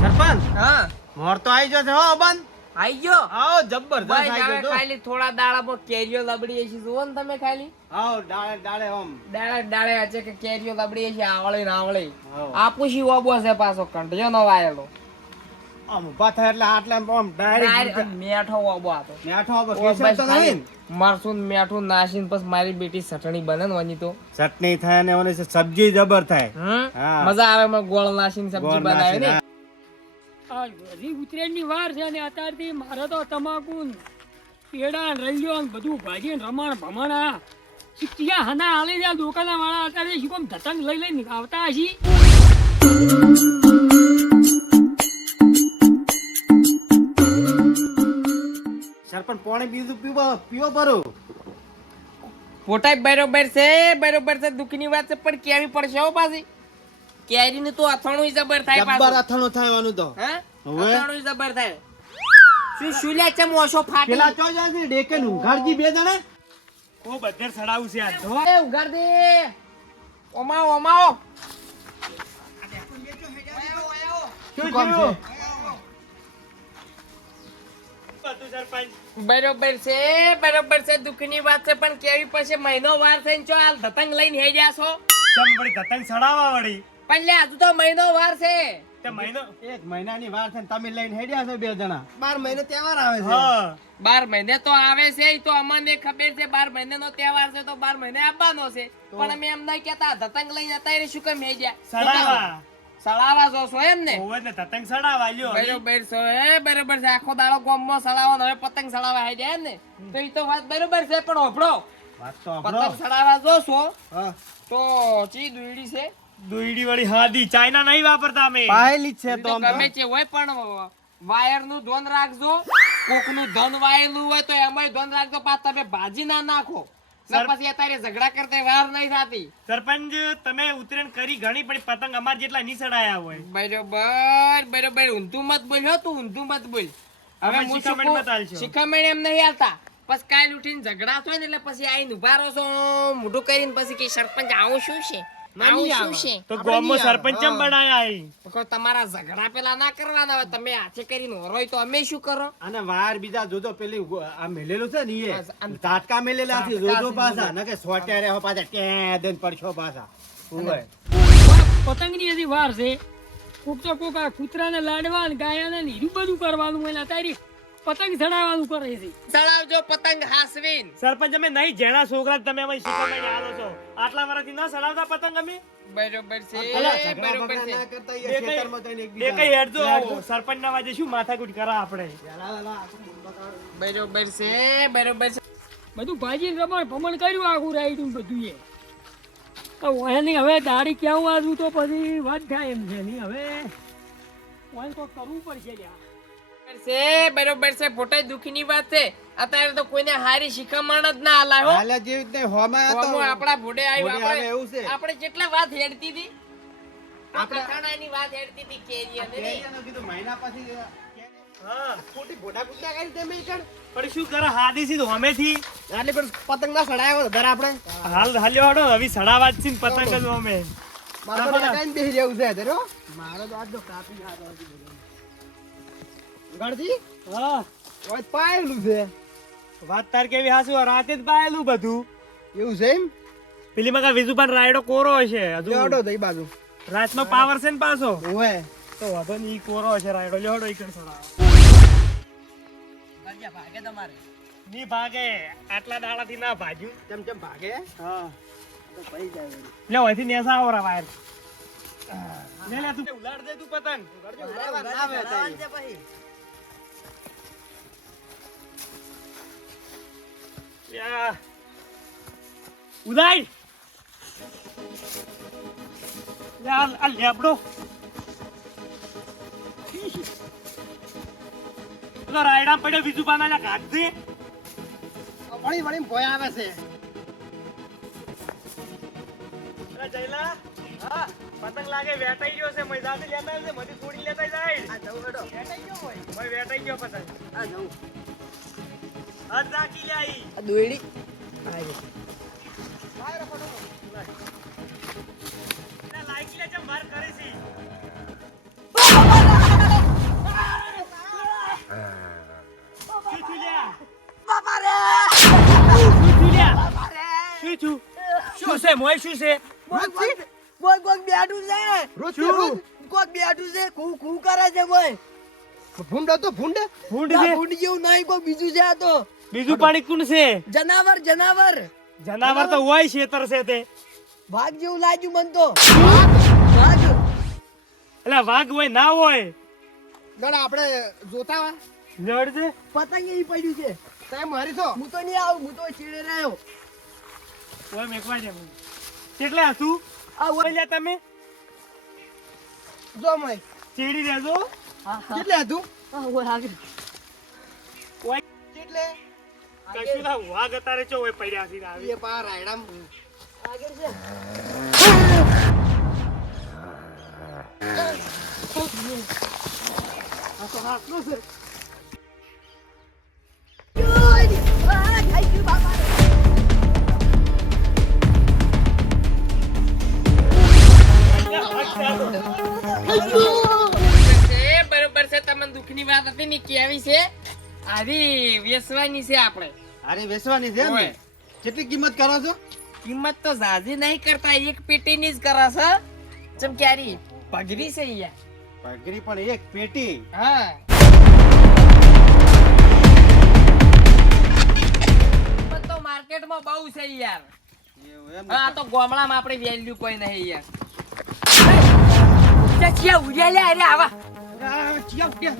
સરપંચ હા મોર તો આવી જશે હો બંધ આઈ ગયો આવો જબરદસ્ત ભાઈ આવી હવે ગયો ખાલી થોડા દાડા કેરીઓ લબડી છે જુઓ ને તમે ખાલી આવો ડાળે ડાળે ઓમ દાડા દાડે છે કે કેરીઓ લબડી છે આવળી ને આવળી આવો. આપુશી ઓબો છે પાછો કંઠિયો નો વાયેલો આમ ઊભા થાય એટલે આટલા ઓમ ડાયરેક્ટ મેઠો ઓબો આતો મેઠો આવો કેસર તો નહીં ને? મરસું ને મેઠું નાસીને પછી મારી બેટી ચટણી બને ને વની તો ચટણી થાય ને ઓને સબ્જી જબર થાય હા. મજા આવે મને ગોળ નાસીને સબ્જી ગોળ બનાવે ને નાખીને, આ હજી ઉત્તરાયણની વાર છે ને અત્યારથી મારે તો તમાકુ ને પેડા ને રૈયો ને બધું ભાજી ને રમણ ભમણ આ શીખ્યા હના હાલી જાય દુકાના વાળા અત્યારે શું કેમ ધતંગ લઈ લઈને આવતા હશી સરપંચ પાણી બીજું પીવો પરો પોટાઈ બરોબર છે દુઃખની વાત છે પણ કેવી પડશે હો પાછી કેરી નું તો અથાણું જબર થાય જબ્બર પાછું અથાણું થવાનું તો હે હવે? અથાણું જબર થાય શું લે છે મોશો ફાટી પેલા ચો જાય છે ડેકે નું ઘરજી બે જણે ઓ બધે સડાવું છે આ જો એ ઉગાડ દે ઓમાઓ શું કામ છે બધું સરપંચ બરોબર છે દુઃખની વાત છે પણ કેવી પડશે મહિનો વાર થઈને ચો હાલ ધતંગ લઈને હે જાશો ચમ વળી ધતંગ સડાવા વળી પણ લે હજુ તો મહિનો વાર છે તે મહિનો એક મહિનાની વાર છે ને તમે લઈને હેડ્યા છો બે જણા 12 મહિને તહેવાર આવે છે હા 12 મહિને તો આવે છે ઈ તો અમને ખબર છે 12 મહિનાનો તહેવાર છે તો 12 મહિને આવવાનો છે પણ અમે એમ નહીં કેતા ધતંગ લઈને અત્યારે શું કેમ હે ગયા સડાવા સળાવા જો છો એમ ને ઓવે ને ધતંગ સડાવા લ્યો બરોબર છે આખો દાડો ગામમાં સળાવો ને હવે પતંગ સળાવા હે જાય ને તો ઈ તો વાત બરોબર છે પણ ઓભળો વાત તો પતંગ આપણો સળાવા જોશો હા તો ચી દુઈડી છે દોઈડી વાળી હાદી ચાઇના નહીં વાપરતા અમે પાયેલી જ છે ઈ તો તો આમ તો. ગમે છે હોય પણ વાયર નું ધોન રાખજો કોક નું ધન વાયેલું હોય તો એમાંય ધોન રાખજો પાછ તમે ભાજી ના નાખો ને પછી અત્યારે ઝઘડા કરતા વાર નહીં થતી સરપંચ તમે ઉતરેણ કરી ઘણી પણ પતંગ અમાર જેટલા નહીં સડાયા હોય બરોબર ઊંધું મત બોલ હો તું ઊંધું મત બોલ હવે અમે હું શિખામણ મત આલશો. શિખામણ એમ નહીં આલતા પછી કાલ ઉઠીને ઝઘડા થાય ને એટલે પછી આઈને ઉભા રહો છો મોઢું કરીને પછી કે સરપંચ આવું શું છે આવું શું છે તો આપણે ગામમાં નહીં આવે. સરપંચ ચમ બનાયા અહીં કોઈ તમારા ઝઘડા પેલા ના કરવાના હોય તમે હાથે કરીને હોરોય તો અમે શું કરો અને વાર બીજા જોજો પેલી આ મેલેલું છે ને ઈ આમ તાટકા મેલેલા છે તાટકા જોજો છે, પાછા નકે સોટ્યા રહો પાછા ટે દેન પડશો પાછા ઓય પતંગની હજી વાર છે કોક તો કોક આ કૂતરાને લાડવા ને ગાયાને ને હીરું બધું કરવાનું હોય ને અત્યારે પતંગ ચડાવવાનું કરે છે ચડાવજો પતંગ હાસવીન સરપંચ અમે નહીં જેના છોકરા તમે અમે શિખામણ આલો છો આટલા વર્ષથી ન સડાવતા પતંગ અમે બરોબર છે અલા, ઝઘડા બરોબર બગડા છે ના કરતા ઈ એ કઈ- ખેતરમાં જઈને એ એકબીજાને. કઈ હેડજો આવો સરપંચ ના વાજે શું માથાકૂટ કરા આપણે બરોબર છે બધું ભાજી ને રમણ ભમણ કર્યું આખું રાઈડું બધું એ એની હવે દાડી ક્યાં વાંચું તો પછી વાત થાય એમ છે નહીં હવે ઓય તો કરવું પડશે લ્યા બરોબર છે ફોટા દુખીની વાત છે અત્યારે તો કોઈને હારી શિખામણ જ ના આલાય હો હાલે જેવી રીતે હોમાં હતો. હોમો આપણા ભોડે આવ્યું ભોડે આવે એવું છે. આપણે કેટલા વાત હેડતી હતી આપણે- કઠાણાની વાત હેડતી હતી કેરી અને નહીં. કેરીયાનું કીધું મહિના પછી હા ખોટી ભોડા કૂદા કરી તમે ઈ કણ. પણ શું કરે હાદી થી હમેથી આટલી પણ પતંગ ના સડાયો ઘર આપણે હાલ્યો હડો હવે સડાવા જ છે ને પતંગ જ અમે મારે તો લગાઈને બેસી રહેવું છે ધરો. મારે તો આજ તો કાપી ખાતો ગણજી હા ઓય પાયેલું છે વાત તાર કેવી હાસુ રાતે જ પાયેલું બધું એવું છે એમ પેલી માં વિજુ પણ રાયડો કોરો હશે હજુ લેવડો થઈ બાજુ રાતમાં પાવર છે ને પાછો ઓય તો વાંધો નહીં ઈ કોરો હશે રાયડો લેવડો ઈ કણ સડાવો ની ભાગે આટલા દાડાથી ના ભાજ્યું ચમ ચમ ભાગે હા તો પડી જાય વળી. લે ઓયથી નેસા આવરા વાયર લે લે તું ઉલાડ દે તું પતંગ ના આવે તારી. યા. ઉદાય લે આ લેબડો તો રાયડા પડ્યો બીજું પાના લે કાઢ દે વળી વળી ભોય આવે છે અરે જયલા હા પતંગ લાગે વેટાઈ ગયો છે મૈદાથી લેતા આવશે મધી થોડી લેતા જાય આ જવું હેડો વેટાઈ ગયો હોય ભાઈ વેટાઈ ગયો પતંગ આ જવું હાથ રાખી લે આઈ આ દોયડી લાઈક લે છે માર કરે છે છે મોય શું છે રોજ છે? કોક બેઠું છે રોજ છે, રોજ? કોક બેઠું છે કુ કરે છે કોઈ ભૂંડ હતો, ભૂંડ? ફૂંડ ના છે ભૂંડ જેવું નહીં કોક બીજું છે આ તો બીજું પાણી કોણ છે જનાવર જનાવર તો હોય શેતર છે તે વાઘ જેવું લાગ્યું મન તો વાઘ એટલે વાઘ હોય ના હોય ગળા આપણે જોતા વા? જડ છે પતંગ એવી પડ્યું છે સાહેબ મારી છો? હું તો નહીં આવું હું તો ચીડે રહ્યો ઓય મેકવા છે કેટલે હતું આ ઓય લ્યા તમે જો મય. ચીડી દેજો કેટલે હતું? આગળ ઓય કેટલે? કશું ના વાઘ અતારે ચો હોય પડ્યા છે આવી એ પાર રાયડામ. આગળ છે આ તો હાથનો છે. છે, બરોબર છે. તમને દુઃખની વાત હતી ને કેવી છે આવી વેચવાની છે આપણે. અરે વેચવાની છે એમ ને? ઓય. કેટલી કિંમત કરો છો? કિંમત તો ઝાઝી નહીં કરતા, એક પેટીની જ કરે છે. ચમ ક્યારી પગરી છે યાર. પગરી પણ એક પેટી. હા કિંમત તો માર્કેટમાં બહુ છે યાર. એવું એમ ને? હા તો ગામડામાં આપણે વેલ્યુ કોઈ નહીં યાર. ક્યાં ઉડ્યા લે અરે આવા આ ચિયા ઉડ્યા.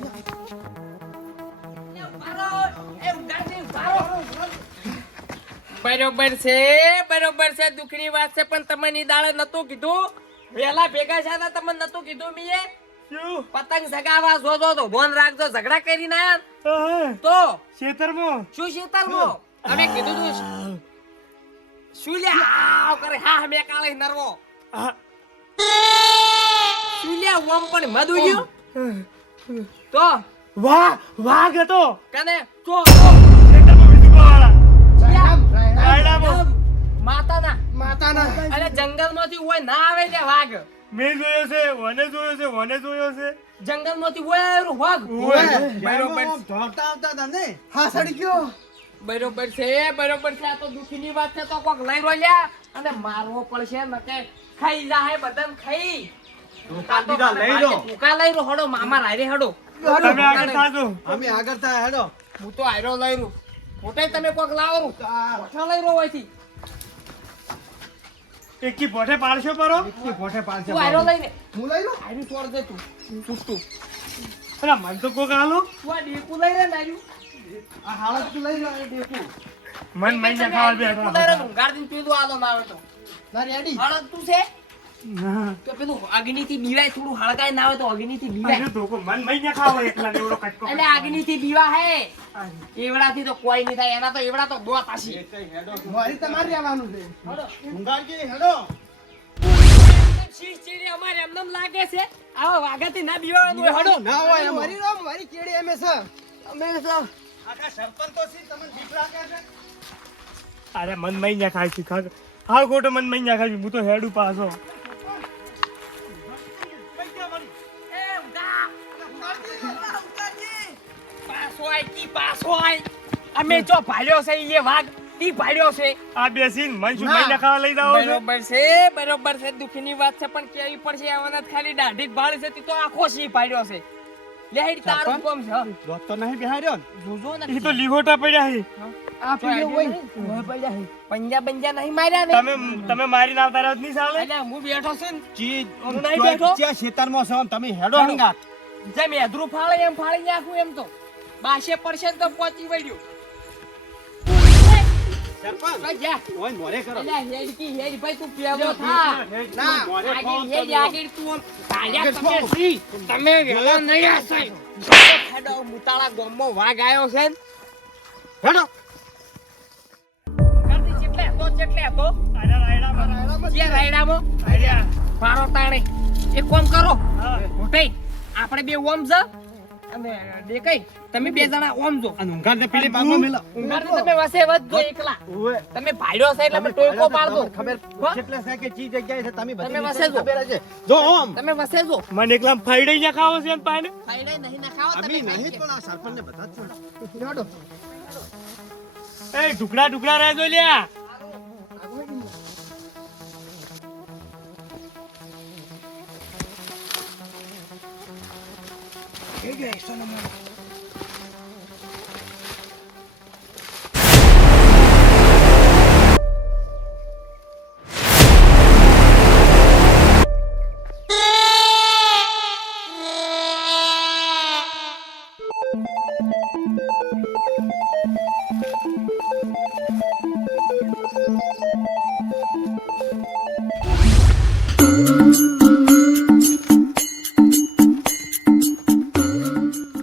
બરોબર છે દુઃખની વાત છે પણ તમે ની દાડે નતું કીધું વેલા ભેગા છે ને તમને નતું કીધું મીએ શું પતંગ સગાવા જોજો તો ફોન રાખજો ઝઘડા કરીને આયા આહા, તો ખેતરમાં શું શીતળમો અમે કીધું તું શું લે આવ કરે હા મે કાલે નરવો આ, શું લે ઓમ પણ મધ ઉગ્યું તો વાઘ હતો કને તો ખેતરમાં બીજું કોવાળા રાયડામ, રાયડામ. રાયડામાં. માતાના માતાના. અને જંગલમાંથી હોય ના આવે તે વાઘ મેં જોયો છે વને જોયો છે જંગલમાંથી હોય વાઘ ઓય. બરોબર આમ ધોળતા આવતા હતા ને? હા, સડી ગયો. બરોબર છે આ તો દુઃખની વાત છે તો કોક લઈ રોલ્યા અને મારવો પડશે નકે ખાઈ જાય બધાને ખાઈ ધોકા દીધા, લઈ લો. ભૂકા લઈ રો હડો મામા રાયરે હડો તમે આગળ થાજો અમે આગળ થાય હેડો. હું તો આયરો લઈ રૂ મોટે તમે કોક લાવો રૂ ઓઠા લઈ રો હોયથી એકી પોઠે પાડશો પરો એટલી પોઠે પાડશે તું આયરો લઈ ને હું લઈ લઉં? આયરું તોડ દે તું સુસ્તું અરે મન તો કોક આલો તું આ ડેકુ લઈ રે નાર્યું આ હાલત તું લઈ લો, એ દેખું. મન મહિને ખાવા ડેકુ લઈ રે બેઠા તું ગાર્ડિન પીલું આલો ના આવે તો ના, રેડી? હળદ તું છે ના તો પેલું અગ્નિથી બીવાય થોડું હળગાય ના આવે તો અગ્નિથી બીવાય અરે ધોકો મન મહિને ખાવા એકલા ને એવડો કટકો એટલે અગ્નિથી બીવા હે એવડાથી તો કોઈ નહીં થાય એના તો એવડા તો દોત હશે મારી તમારે રહેવાનું છે. હળો. ઊંઘાડજી, હેડો. શીશ ચીડી અમારે એમનેમ લાગે છે આવા વાઘાથી ના બીવાનું હોય હળો. ના હોય એમ. મારી રો, મારી કેડી એમ છે. અમે તો આખા સરપંચ તો છે, તમને બીક લાગે છે? અરે મન મહિને ખાઈ છી ખા હાલ ખોટો મન મહિને ખાઈ હું તો હેડું પાછો એ ઉધા. પાછો આય કી પાછો આય. અમે જો ભાલ્યો છે ઈ વાઘ ઈ ભાલ્યો છે આ બેસીન મન શું ના. મહિને ખાવા લઈ જાવ છો બરોબર છે દુઃખની વાત છે પણ કેવી પડશે આવવાના ખાલી દાઢી જ ભાળી છે તી તો આખો સી ભાલ્યો છે લે હેડ તારું કોમ છે હા. દોત તો નહીં બિહાર્યો ને? જોજો ને એ તો લીહોટા પડ્યા છે આ પીડ્યો હોય. પંજા બંજા નહીં માર્યા ને તમે મારી ના આવતા નહીં ચાલે એટલે હું બેઠો છું ને ચીજ, હું નહીં બેઠો. જ્યાં ખેતરમાં છો, તમે હેડો હેડો. હંગાત. જેમ એધરું ફાળે એમ ફાળી નાખું એમ તો બાસે પડશે ને તો પહોંચી વળ્યું સરપંચ, ભાઈ જા ઓય મોરે કરો. એટલે હેડકી હેડ ભાઈ તું પેવો થા ના, આગળ હેડ આગળ તું આમ તાજા આગળ તમે થો. સી તમે વેલા નહીં આસાય હેડો મુતાળા ગામમાં વાઘ આવ્યો છે ને હેડો. કરતી ચેટલે હતો અરે રાયડામાં. ક્યાં રાયડામાં અરે મારો તાણે એક કામ કરો હા. મોટાઈ આપણે બે ઓમ છે અને દેખાઈ તમે બે જણા ઓમ જો અને ઊંઘાડને પેલી બાગમાં મેલો. ઊંઘાડ તો તમે વસે વધજો એકલા ઓય. તમે ભાડ્યો છે એટલે અમે ટોયકો પાડજો ખબર હો? કેટલે છે કે ચી જગ્યાએ છે તમે તમે બધી વસે જો. ખબર હશે. જો ઓમ. તમે વસે જો મને એકલા ફાઈડઈ ના ખાવો છે ને પાને ખાઈ નહીં ના ખાઓ અમે તમે નહીં પણ આ સરપંચને બધા જ છે. હેડો. એ ઢુકડા રહેજો લ્યા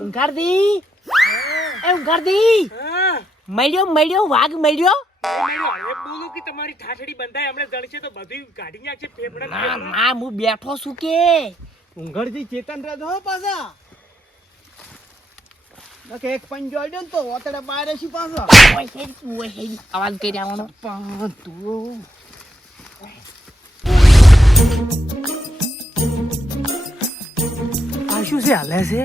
ઊંઘારદી એ ઊંઘારદી મળ્યો વાઘ મળ્યો હવે બોલું કે તમારી ઠાઠડી બંધાય હમણાં જળશે તો બધું કાઢી નાખશે ફેફડા ના ના હું બેઠો છું કે ઊંઘરજી ચેતન રહેજો હો પાછા નકે એક પંજો આડ્યો ને તો ઓતડે બારે છે પાછા ઓય હેડી અવાજ કરી આવવાનો પણ તું આ શું છે હાલે છે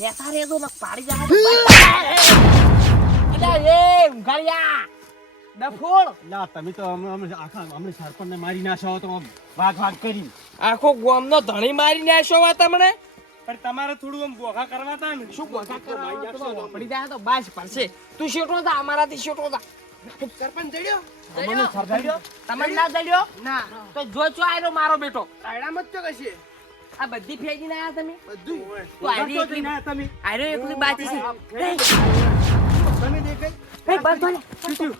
લેતા રેજો ને પાડી જાય અલ્યા એ ઊંઘારિયા ડફોળ લા તમે તો અમે સરપંચને મારી નાખો તો વાઘ કરી આખો ગોમનો ધણી મારી નાખ્યો વા તમને પણ તમારે થોડું આમ બોઘા કરવા તા ને શું ગોઠા કરવા પડી જાય તો બાજ પડશે તું શેટો થા અમારાથી શેટો થા સરપંચ જડ્યો અમને સરદાડ્યો તમને ના દડ્યો ના તો જો છો આયરો મારો બેટો આયડા મત તો કશે આ બધી ફેંકીને આયા તમે બધું તો આયરી એકલી ના તમે આયરો એકલી બાકી છે તમે દેખાય કઈ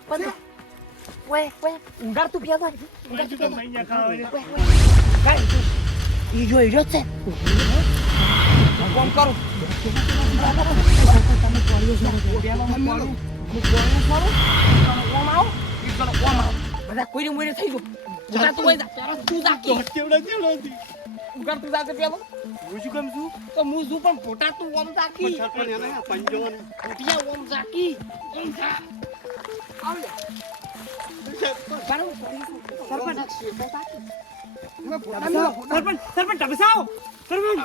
બંધ ઓય ઊંઘાર તું પ્યાદો ઊંઘાર તું પ્યાદો મૈયા ખાવા કઈ ઈ જો ઈડો છે કોમ કરું બધા કોઈને મોરે થઈ ગયો ઊંઘાર તું વઈ જા તું જા કે ઉગર તું જાતે પેલો હું શું કામ છું તો હું શું પણ ફોટા તું ઓમ તાકી સરપંચ એને પંજો ફોટિયા ઓમ જાકી ઓમ જા સરપંચ ટપસાવ સરપંચ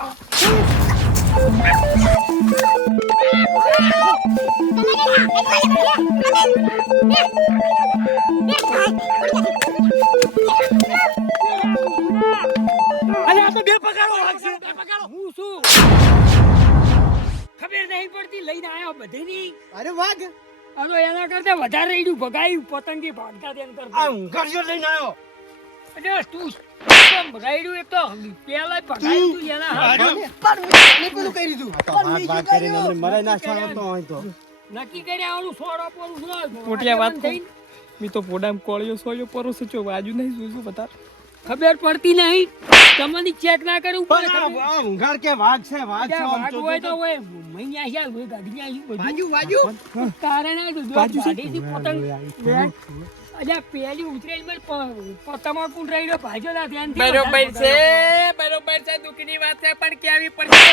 અરે આ તો બે પગારો લાગશે હું શું ખબર નહીં પડતી લઈને આવ્યો બધીની અરે વાઘ આ તો એના કરતા વધારે રેડ્યું ભગાયું પતંગી ભાગતા તેમ આ કરતા ઊંઘરજો લઈને આવ્યો એટલે તું કેમ ભગાડ્યું એક તો પેલા ભગાયું તું એના હાથમાં. પેલું કરી દીધું વાઘ કરીને અમને મરાઈ નાખવાનો તો હોય તો નક્કી કર્યા ઓલું સોળ આપવાનું શું પોટિયા વાત થઈને મી તો પોડામ કોળિયો સોયો પરોસો છો બાજુ નહીં જોજો બતા ખબર પડતી નહીં તમને ચેક ના કરવું પડે પણ આ ઊંઘાર કે વાઘ છે વાઘ છે આમ વાગ હોય તો હોય મૈયા છે હોય ગાડી છે બધું વાજુ કારણ આ તો જો ગાડીથી પતંગ અલ્યા પેલી ઉતરેલમાં તમાકુ રહીને ભાગ્યો ના ધ્યાનથી બરોબર છે દુઃખની વાત છે પણ કેવી પડશે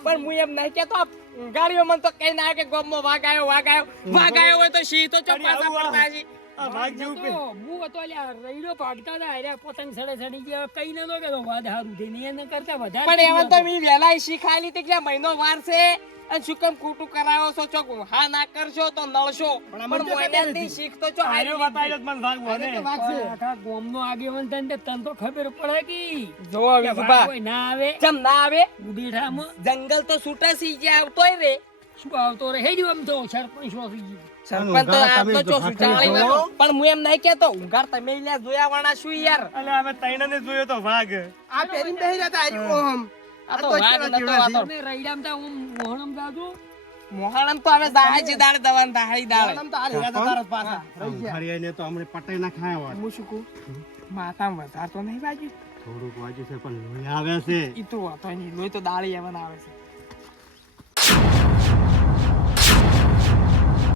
પણ હું એમ નહીં કેતો ગાડીઓ મન તો કઈ ના કે ગોમમાં વાઘ આવ્યો હોય તો શી તો ચોપાસા પડતા છે આ વાઘ જેવું કે હું હતો અલ્યા રહીડો ભાગતા હતા અરે પતંગ સડી ગયા કઈ નતો કે વાદ હારું થઈને એને કરતા વધારે પણ એમાં તો મી વેલા શીખાયેલી તે કે મહિનો વાર છે અને શું કેમ ખોટું કરાવો છો ચોક હા ના કરશો તો નળશો પણ મોયનાથી શીખતો છો આર્યો બતાવ્યો જ મને વાઘ વને આખા ગામનો આગેવાન તને તને તો ખબર પડે કે જો વાઘ કોઈ ના આવે ચમ ના આવે ગુડેઠામાં જંગલ તો છૂટા સી જે આવતોય રે શું આવતો રે હેડ્યું આમ તો સરપંચ થઈ ગયું સરપંચ તો આપતો છો સુચાળી વાળો પણ હું એમ નહીં કેતો ઊંઘાર તમે લ્યા જોયા વાળા શું યાર અલે અમે તૈણને જોયો તો વાઘ આ પેરીને બેહી રહ્યા હતા ઓમ આ તો વાઘ નતો આતો તમે રઈડામ તા ઓમ મોહણમ જાજો મોહાણમ તો હવે દાહે જે દાડે દવાન દાહી દાડે આમ તો આ રહ્યા હતા તારા પાછા રહી ગયા હરિયાને તો અમને પટાઈ ના ખાયા હોય હું શું કહું માથામાં વધાર તો નહીં વાગ્યું થોડુંક વાંચ્યું છે પણ લોહી આવે છે ઈ તો હતો નહીં લોહી તો દાળી આવવાના આવે છે